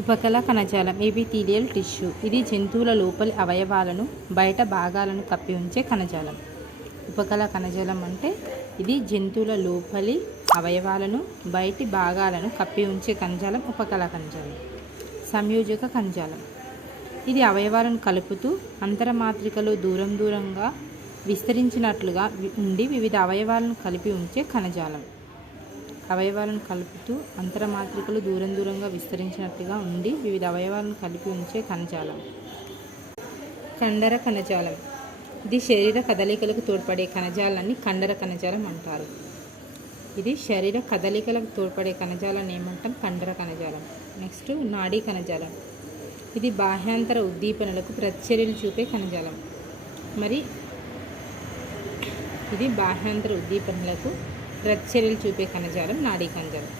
ఉపకళ కణజాలం epithelial tissue. ఇది జంతువుల లోపలి అవయవాలను బయట భాగాలను కప్పి ఉంచే కణజాలం. ఉపకళ కణజాలం అంటే ఇది జంతువుల లోపలి అవయవాలను బయటి భాగాలను కప్పి ఉంచే కణజాలం ఉపకళ కణజాలం. సంయోజక కణజాలం ఇది అవయవాలను కలుపుతూ అంతరమాత్రికలో దూరంగా విస్తరించినట్లుగా ఉండి వివిధ అవయవాలను కలిపి ఉంచే కణజాలం. అవయవాలను కలుపుతూ అంతరమాత్రికలు దూరంగా విస్తరించినట్లుగా ఉండి వివిధ అవయవాలను కలిపి ఉంచే కణజాలం. కండర కణజాలం ఇది శరీర కదలికలకు తోడ్పడే కణజాలాన్ని కండర కణజాలం అంటారు. ఇది శరీర కదలికలకు తోడ్పడే కణజాలాన్ని ఏమంటాం? కండర కణజాలం. నెక్స్ట్ నాడీ కణజాలం. ఇది బాహ్యాంతర ఉద్దీపనలకు ప్రతిచర్యలు చూపే కణజాలం. ఇది బాహ్యాంతర ఉద్దీపనలకు ప్రతిచర్యలు చూపే కణజాలం నాడీ కణజాలం.